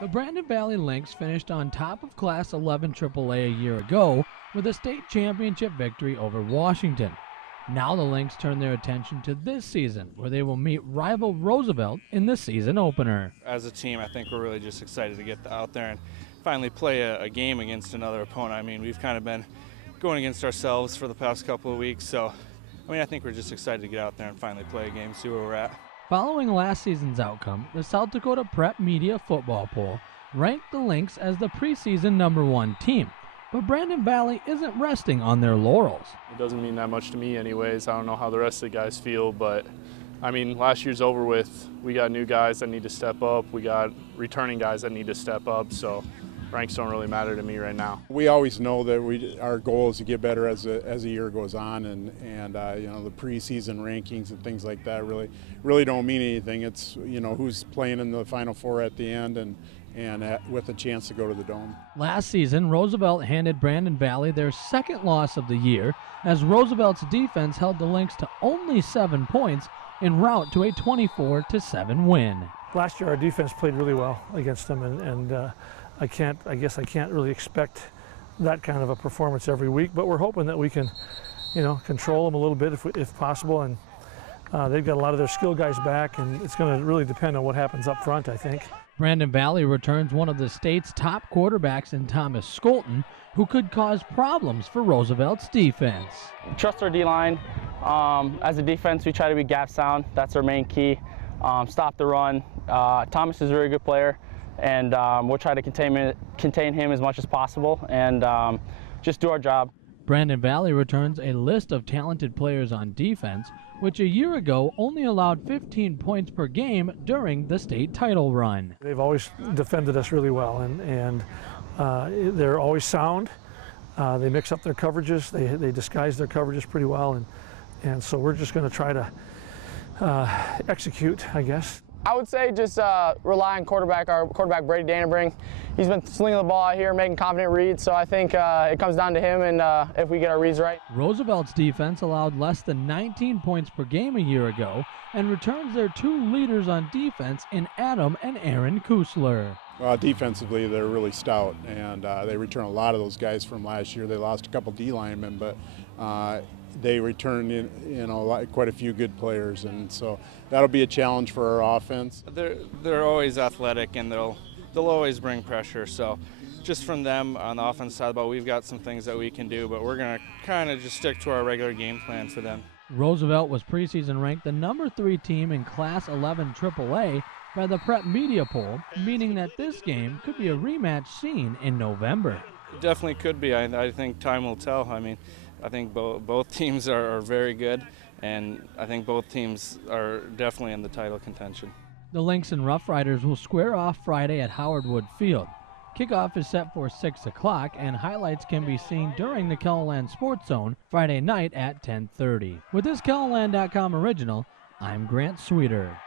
The Brandon Valley Lynx finished on top of Class 11 AAA a year ago with a state championship victory over Washington. Now the Lynx turn their attention to this season, where they will meet rival Roosevelt in the season opener. As a team, I think we're really just excited to get out there and finally play a game against another opponent. I mean, we've kind of been going against ourselves for the past couple of weeks, so I think we're just excited to get out there and finally play a game, see where we're at. Following last season's outcome, the South Dakota Prep Media Football Poll ranked the Lynx as the preseason #1 team. But Brandon Valley isn't resting on their laurels. It doesn't mean that much to me anyways. I don't know how the rest of the guys feel, but I mean, last year's over with. We got new guys that need to step up. We got returning guys that need to step up, so ranks don't really matter to me right now. We always know that our goal is to get better as the year goes on, and you know, the preseason rankings and things like that really don't mean anything. It's, you know, who's playing in the Final Four at the end and with a chance to go to the Dome. Last season, Roosevelt handed Brandon Valley their second loss of the year, as Roosevelt's defense held the Lynx to only 7 points en route to a 24-7 win. Last year our defense played really well against them, and I guess I can't really expect that kind of a performance every week, but we're hoping that we can, you know, control them a little bit if possible, and they've got a lot of their skill guys back, and it's going to really depend on what happens up front, I think. Brandon Valley returns one of the state's top quarterbacks in Thomas Skolton, who could cause problems for Roosevelt's defense. Trust our D-line. As a defense, we try to be gap sound. That's our main key. Stop the run. Thomas is a very good player, and we'll try to contain him as much as possible and just do our job. Brandon Valley returns a list of talented players on defense, which a year ago only allowed 15 points per game during the state title run. They've always defended us really well, and they're always sound. They mix up their coverages. They disguise their coverages pretty well, and so we're just going to try to execute, I guess. I would say just rely on our quarterback Brady Danenbring. He's been slinging the ball out here, making confident reads, so I think it comes down to him, and if we get our reads right. Roosevelt's defense allowed less than 19 points per game a year ago and returns their 2 leaders on defense in Adam and Aaron Kusler. Defensively, they're really stout, and they return a lot of those guys from last year. They lost a couple D linemen, but they returned quite a few good players, and so that'll be a challenge for our offense. They're always athletic, and they'll always bring pressure. So just from them on the offense side, we've got some things that we can do, but we're going to kind of just stick to our regular game plan for them. Roosevelt was preseason ranked the #3 team in Class 11 AAA by the Prep Media Poll, meaning that this game could be a rematch seen in November. It definitely could be. I think time will tell. I think both teams are very good, and I think both teams are definitely in the title contention. The Lynx and Rough Riders will square off Friday at Howard Wood Field. Kickoff is set for 6 o'clock, and highlights can be seen during the KELOLAND Sports Zone Friday night at 10:30. With this KELOLAND.com original, I'm Grant Sweeter.